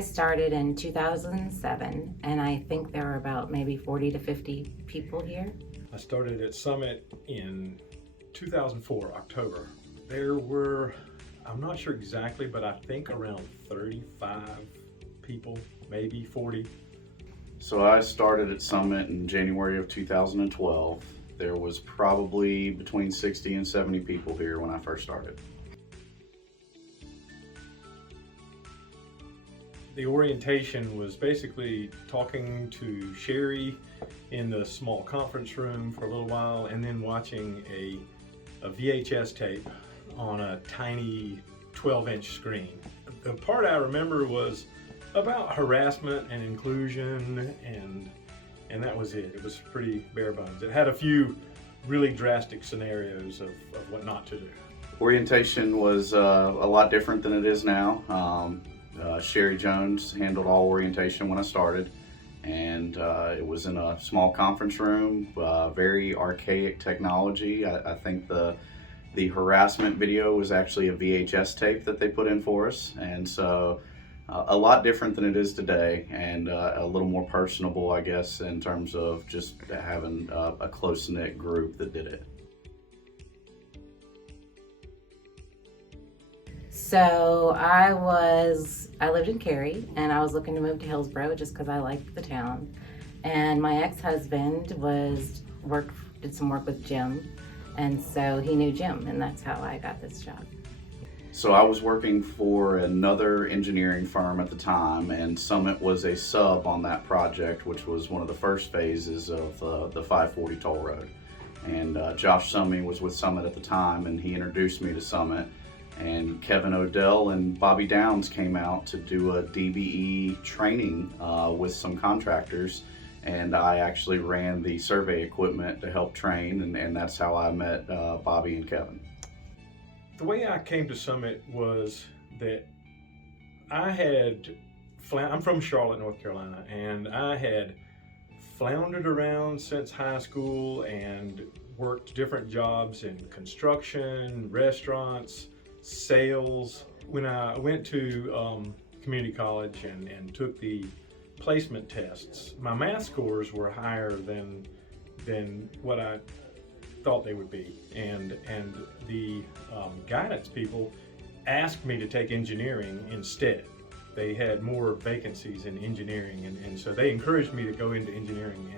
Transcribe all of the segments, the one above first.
I started in 2007, and I think there were about maybe 40 to 50 people here. I started at Summit in 2004, October. There were, I'm not sure exactly, but I think around 35 people, maybe 40. So I started at Summit in January of 2012. There was probably between 60 and 70 people here when I first started. The orientation was basically talking to Sherry in the small conference room for a little while, and then watching a VHS tape on a tiny 12-inch screen. The part I remember was about harassment and inclusion, and that was it. It was pretty bare bones. It had a few really drastic scenarios of what not to do. Orientation was a lot different than it is now. Sherry Jones handled all orientation when I started, and it was in a small conference room, very archaic technology. I think the harassment video was actually a VHS tape that they put in for us, and so a lot different than it is today, and a little more personable, I guess, in terms of just having a close-knit group that did it. So I lived in Cary, and I was looking to move to Hillsborough just because I liked the town. And my ex-husband did some work with Jim, and so he knew Jim, and that's how I got this job. So I was working for another engineering firm at the time, and Summit was a sub on that project, which was one of the first phases of the 540 toll road. And Josh Summey was with Summit at the time, and he introduced me to Summit. And Kevin Odell and Bobby Downs came out to do a DBE training with some contractors, and I actually ran the survey equipment to help train, and that's how I met Bobby and Kevin. The way I came to Summit was that I'm from Charlotte, North Carolina, and I had floundered around since high school and worked different jobs in construction, restaurants, sales. When I went to community college and took the placement tests, my math scores were higher than what I thought they would be, and the guidance people asked me to take engineering instead. They had more vacancies in engineering, and so they encouraged me to go into engineering,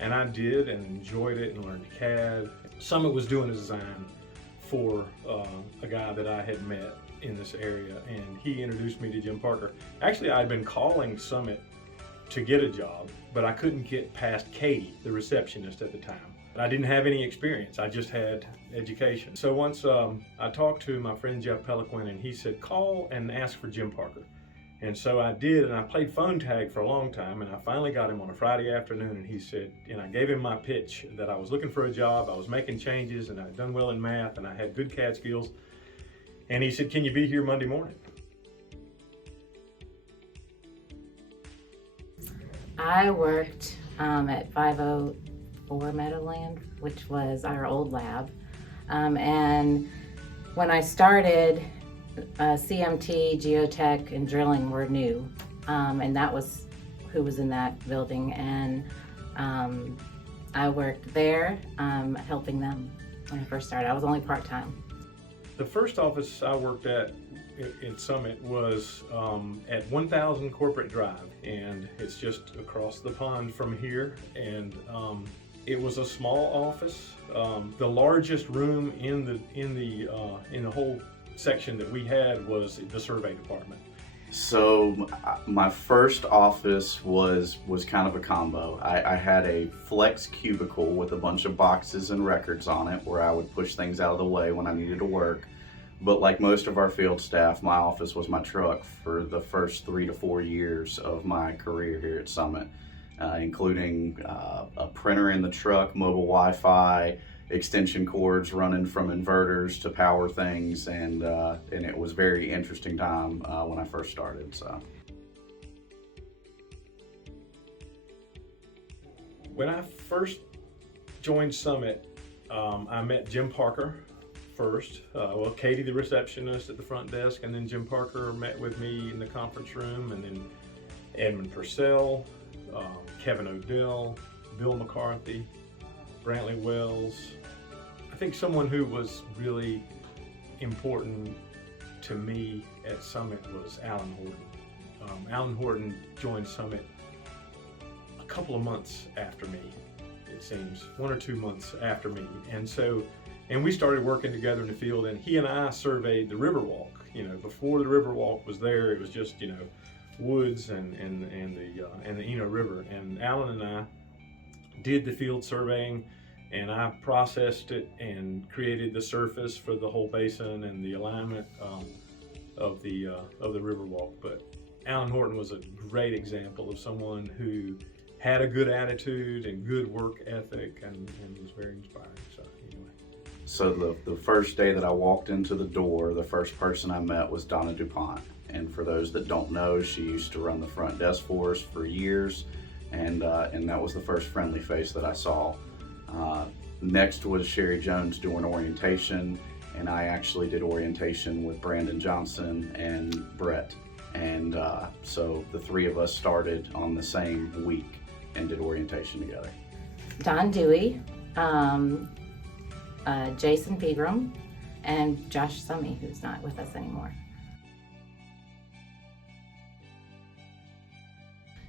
and I did, and enjoyed it, and learned CAD. Summit was doing a design for a guy that I had met in this area, and he introduced me to Jim Parker. Actually, I'd been calling Summit to get a job, but I couldn't get past Katie, the receptionist at the time. I didn't have any experience, I just had education. So once I talked to my friend Jeff Peliquin, and he said, call and ask for Jim Parker. And so I did, and I played phone tag for a long time, and I finally got him on a Friday afternoon, and he said, and I gave him my pitch that I was looking for a job, I was making changes, and I'd done well in math, and I had good CAD skills. And he said, can you be here Monday morning? I worked at 504 Meadowland, which was our old lab. And when I started, CMT, geotech, and drilling were new. And that was who was in that building. And I worked there helping them when I first started. I was only part-time. The first office I worked at in Summit was at 1000 Corporate Drive, and it's just across the pond from here. And it was a small office. The largest room in the whole section that we had was the survey department. So my first office was kind of a combo. I had a flex cubicle with a bunch of boxes and records on it where I would push things out of the way when I needed to work. But like most of our field staff, my office was my truck for the first 3 to 4 years of my career here at Summit, including a printer in the truck, mobile Wi-Fi, extension cords running from inverters to power things, and it was a very interesting time when I first started. So when I first joined Summit, I met Jim Parker first. Well, Katie, the receptionist at the front desk, and then Jim Parker met with me in the conference room, and then Edmund Purcell, Kevin Odell, Bill McCarthy, Brantley Wells. I think someone who was really important to me at Summit was Alan Horton. Alan Horton joined Summit a couple of months after me, it seems, 1 or 2 months after me. And we started working together in the field, and he and I surveyed the Riverwalk. Before the Riverwalk was there, it was just, woods and the Eno River. And Alan and I did the field surveying, and I processed it and created the surface for the whole basin and the alignment of the Riverwalk. But Alan Horton was a great example of someone who had a good attitude and good work ethic, and was very inspiring. So anyway. So the first day that I walked into the door, the first person I met was Donna DuPont. And for those that don't know, she used to run the front desk for us for years, and that was the first friendly face that I saw. Next was Sherry Jones doing orientation, and I actually did orientation with Brandon Johnson and Brett. And so the three of us started on the same week and did orientation together. Don Dewey, Jason Pegram, and Josh Summey, who's not with us anymore.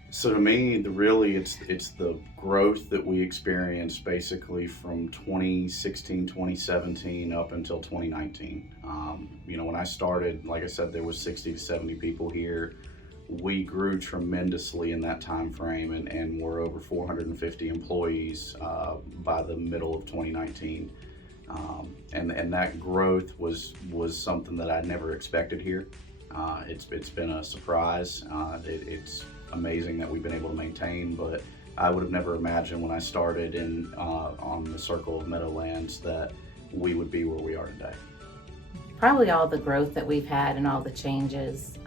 So to me, it's the growth that we experienced basically from 2016, 2017 up until 2019. When I started, like I said, there was 60 to 70 people here. We grew tremendously in that time frame, and we're over 450 employees by the middle of 2019. And that growth was something that I never expected here. It's been a surprise. It's amazing that we've been able to maintain, but I would have never imagined when I started on the Circle of Meadowlands that we would be where we are today. Probably all the growth that we've had and all the changes,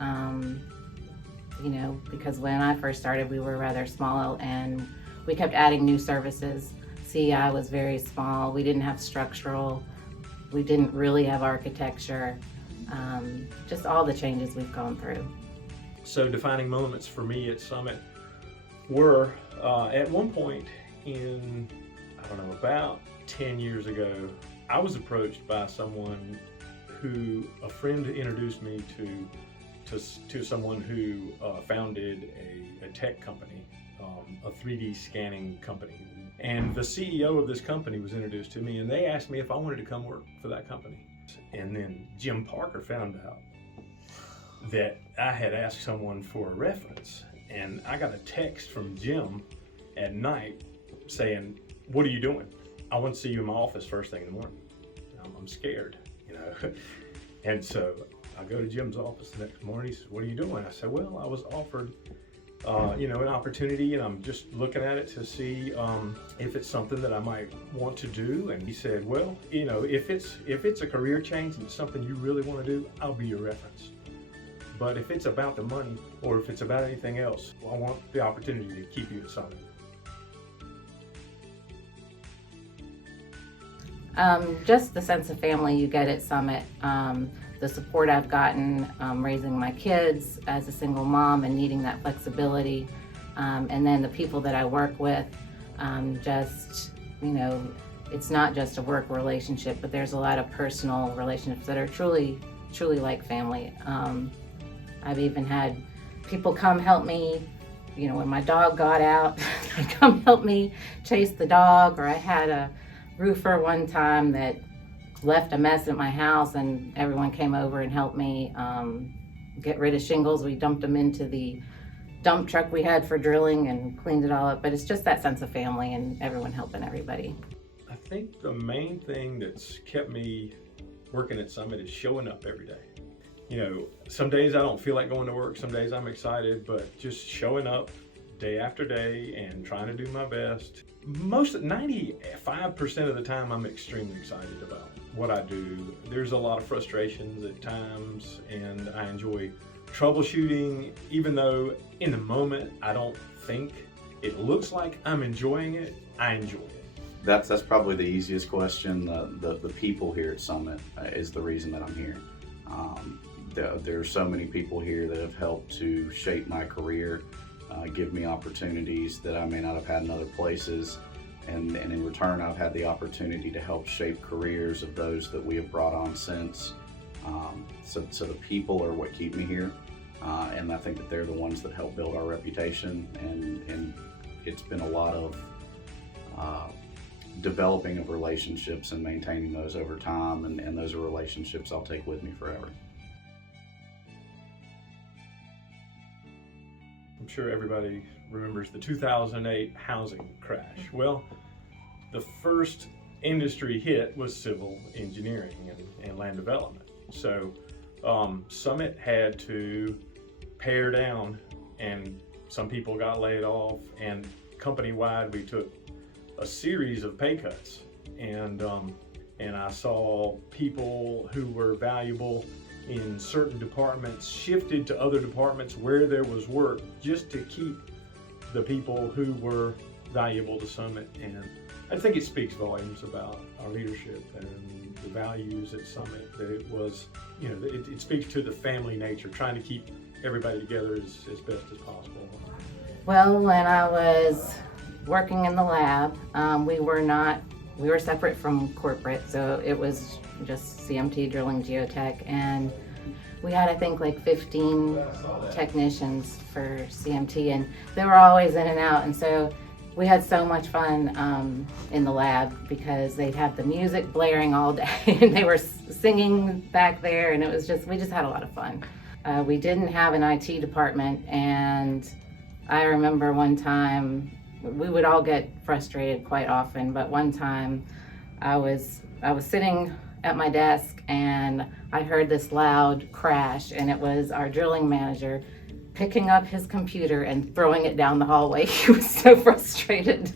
because when I first started, we were rather small and we kept adding new services. CEI was very small. We didn't have structural. We didn't really have architecture. Just all the changes we've gone through. So defining moments for me at Summit were at one point in, about 10 years ago, I was approached by someone a friend introduced me to someone who founded a tech company, a 3D scanning company. And the CEO of this company was introduced to me, and they asked me if I wanted to come work for that company. And then Jim Parker found out that I had asked someone for a reference, and I got a text from Jim at night saying, "What are you doing? I want to see you in my office first thing in the morning." I'm scared, And so I go to Jim's office the next morning. He says, "What are you doing?" I said, "Well, I was offered an opportunity, and I'm just looking at it to see if it's something that I might want to do." And he said, "Well, if it's a career change and it's something you really want to do, I'll be your reference. But if it's about the money, or if it's about anything else, I want the opportunity to keep you at Summit." Just the sense of family you get at Summit, the support I've gotten raising my kids as a single mom and needing that flexibility, and then the people that I work with, it's not just a work relationship, but there's a lot of personal relationships that are truly like family. I've even had people come help me, when my dog got out, come help me chase the dog, or I had a roofer one time that left a mess at my house, and everyone came over and helped me get rid of shingles. We dumped them into the dump truck we had for drilling and cleaned it all up. But it's just that sense of family and everyone helping everybody. I think the main thing that's kept me working at Summit is showing up every day. Some days I don't feel like going to work, some days I'm excited, but just showing up day after day and trying to do my best. 95% of the time I'm extremely excited about what I do. There's a lot of frustrations at times, and I enjoy troubleshooting, even though in the moment I don't think it looks like I'm enjoying it. I enjoy it. That's probably the easiest question. The people here at Summit is the reason that I'm here. There are so many people here that have helped to shape my career, give me opportunities that I may not have had in other places, and in return I've had the opportunity to help shape careers of those that we have brought on since. So the people are what keep me here, and I think that they're the ones that help build our reputation, and it's been a lot of developing of relationships and maintaining those over time, and those are relationships I'll take with me forever. I'm sure everybody remembers the 2008 housing crash. Well, the first industry hit was civil engineering and land development. So Summit had to pare down, and some people got laid off, and company-wide we took a series of pay cuts, and I saw people who were valuable in certain departments shifted to other departments where there was work, just to keep the people who were valuable to Summit. And I think it speaks volumes about our leadership and the values at Summit, that it was, it speaks to the family nature, trying to keep everybody together as best as possible. Well, when I was working in the lab, we were separate from corporate, so it was just CMT, drilling, geotech, and we had, I think, like 15 technicians for CMT, and they were always in and out, and so we had so much fun in the lab, because they'd have the music blaring all day and they were singing back there, and we just had a lot of fun. We didn't have an IT department, and I remember one time, we would all get frustrated quite often, but one time I was sitting at my desk and I heard this loud crash, and it was our drilling manager picking up his computer and throwing it down the hallway. He was so frustrated.